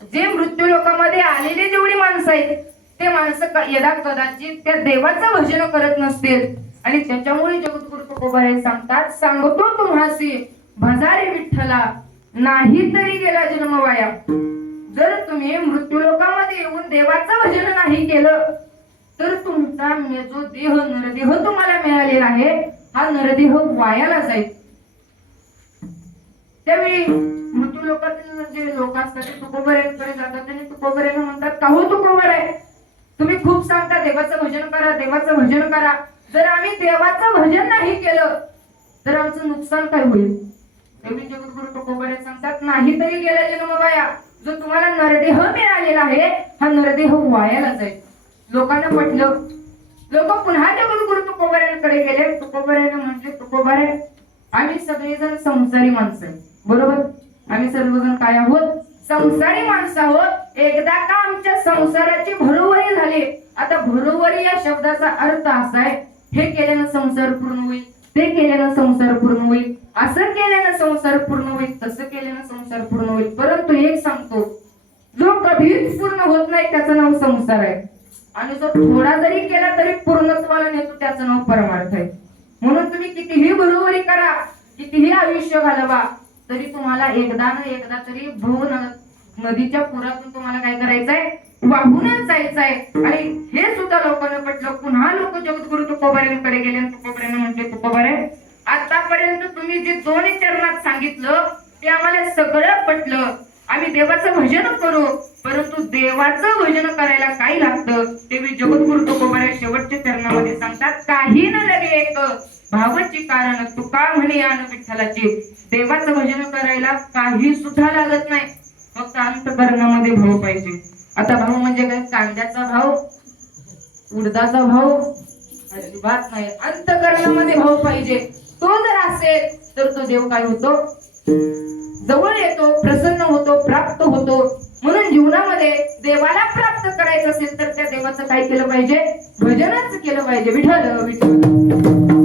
जे मृत्यू लोकांमध्ये आलेले जेवढी माणसं आहेत ते माणसं यदा कदाचित त्या देवाचं भजन करत नसतील. आणि त्याच्यामुळे जगद्गुरु तुकोबारे सांगतात सांगतो तुम्हासी भजारे विठ्ठला नाही तरी गेला जन्म वाया जर तुम्ही मृत्यू लोकांमध्ये येऊन देवाचं भजन नाही केलं तर तुमचा जो देह नरदेह तुम्हाला मिळालेला आहे. हा नरदेह वायाला जाईल. त्यावेळी मृत्यू लोकातील जे म्हणजे लोक असतात ते तुकोबऱ्यांकडे जातात आणि तुकोबऱ्यांना म्हणतात का हो तुकोबर? आहे तुम्ही खूप सांगता देवाचं भजन करा देवाचं भजन करा. जर आम्ही देवाचं भजन नाही केलं तर आमचं नुकसान काय होईल? त्यावेळी जगद्गुरु तुकोबरे सांगतात नाही तरी गेला जन्म बाया जो तुम्हाला नरदेह मिळालेला आहे हा नरदेह वायाला जाईल लोकांना पटलं लोक पुन्हा जगद्गुरु तुकोबऱ्यांकडे गेले. तुकोबऱ्याने म्हणजे तुकोबरे आम्ही सगळेजण संसारी माणसं बरोबर? आम्ही सर्वजण काय आहोत? संसारी माणसं आहोत. एकदा का आमच्या संसाराची भरोवरी झाली? आता भरोवरी या शब्दाचा अर्थ असा आहे हे केल्यानं संसार पूर्ण होईल ते केल्यानं संसार पूर्ण होईल असं केल्यानं संसार पूर्ण होईल तसं केल्यानं संसार पूर्ण होईल. परंतु एक सांगतो जो कधीच पूर्ण होत नाही त्याचं नाव संसार आहे. आणि जो थोडा जरी केला तरी पूर्णत्वाला नेतो त्याचं नाव परमार्थ आहे. म्हणून तुम्ही कितीही बरोबरी करा कितीही आयुष्य घालवा तरी तुम्हाला एकदा ना एकदा तरी भव नदीच्या पुरातून तुम्हाला काय करायचंय? वाहूनच जायचंय. आणि हे सुद्धा लोकांना पटलं. पुन्हा लोक जगद्गुरु तुकोबाऱ्यांकडे गेले आणि तुकोबाऱ्यांना म्हटले तुकोबारे आतापर्यंत तुम्ही जे दोन चरणात सांगितलं ते आम्हाला सगळं पटलं. आम्ही देवाचं भजन करू परंतु देवाचं भजन करायला काय लागतं? ते मी जगद्गुरु तुकोबाऱ्या शेवटच्या चरणामध्ये सांगतात काही न लगे एक. भावाची कारण तू का म्हणे यान विठ्ठलाची देवाचं भजन करायला काही सुद्धा लागत नाही. फक्त अंतकरणामध्ये भाव पाहिजे. आता भाव म्हणजे काय? कांद्याचा भाव उडदाचा भाव अजिबात नाही. अंतकरणामध्ये भाव पाहिजे. तो जर असेल तर तो देव काय होतो? जवळ येतो प्रसन्न होतो प्राप्त होतो. म्हणून जीवनामध्ये देवाला प्राप्त करायचं असेल तर त्या देवाचं काय केलं पाहिजे? भजनच केलं पाहिजे. विठ्ठल विठ्ठल.